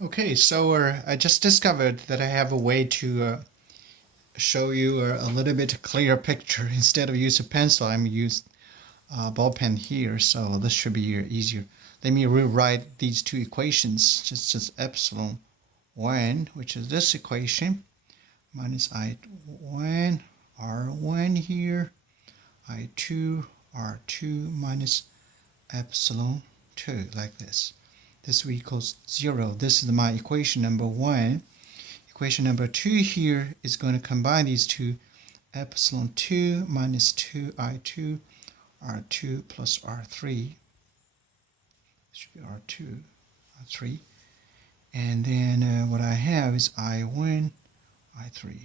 Okay, so I just discovered that I have a way to show you a little bit clearer picture. Instead of use a pencil, I'm used ball pen here, so this should be easier. Let me rewrite these two equations. Just epsilon 1, which is this equation, minus I1 R1 here, I2 R2 minus epsilon 2, like this. This equals 0. This is my equation number 1. Equation number 2 here is going to combine these two. Epsilon 2 minus 2I2 R2 plus R3. This should be R2, R3. And then what I have is I1, I3.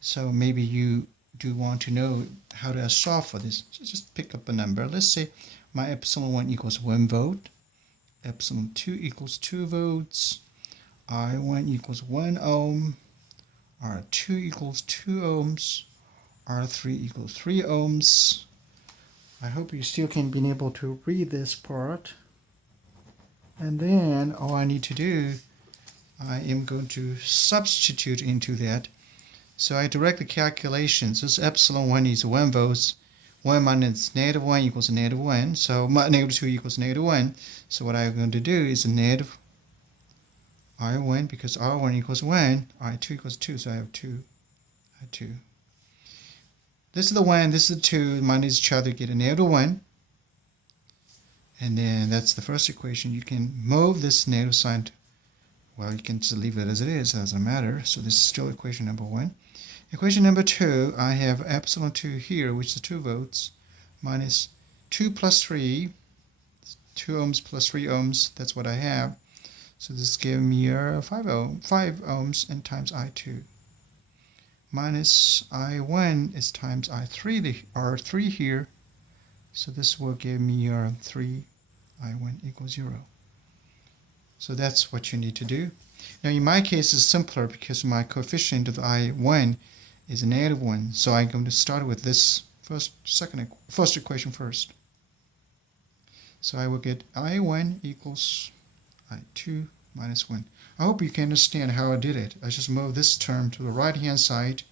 So maybe you do want to know how to solve for this. Just pick up a number. Let's say my epsilon 1 equals 1 volt. Epsilon 2 equals 2 volts. I1 equals 1 ohm. R2 equals 2 ohms. R3 equals 3 ohms. I hope you still can be able to read this part. And then all I need to do, I am going to substitute into that. So I direct the calculations. This epsilon 1 is 1 volts. 1 minus negative 1 equals negative 1. So negative 2 equals negative 1. So what I'm going to do is negative I1, because R1 equals 1, I2 equals 2, so I have 2, I2. This is the 1, this is the 2, minus each other, get a negative 1. And then that's the first equation. You can move this negative sign to, well, you can just leave it as it is, it doesn't matter. So this is still equation number 1. Equation number 2, I have epsilon 2 here, which is 2 volts, minus 2 plus 3, 2 ohms plus 3 ohms, that's what I have. So this gives me 5 ohms and times I2. Minus I1 is times I3, the R3 here. So this will give me 3 I1 equals 0. So that's what you need to do. Now in my case it's simpler because my coefficient of I1 is a negative 1. So I'm going to start with this first equation first. So I will get I1 equals I2 minus 1. I hope you can understand how I did it. I just moved this term to the right hand side.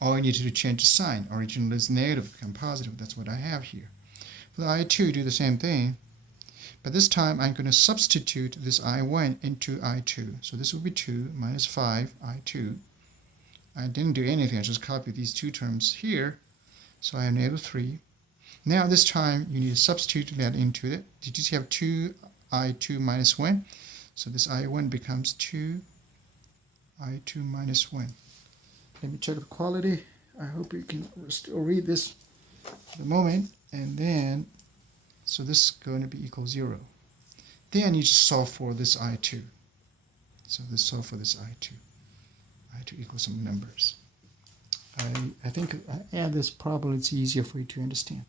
All I need to do is change the sign. Originally it's negative, become positive. That's what I have here. For the I2, do the same thing. But this time I'm going to substitute this I1 into I2. So this will be 2 minus 5 I2. I didn't do anything. I just copied these two terms here. So I have negative 3. Now this time you need to substitute that into it. Did you see have 2 I2 minus 1? So this I1 becomes 2 I2 minus 1. Let me check the quality. I hope you can still read this at the moment. And then, so this is going to be equal 0. Then you just solve for this I2. So let's solve for this I2. I2 equals some numbers. I think I add this, probably it's easier for you to understand.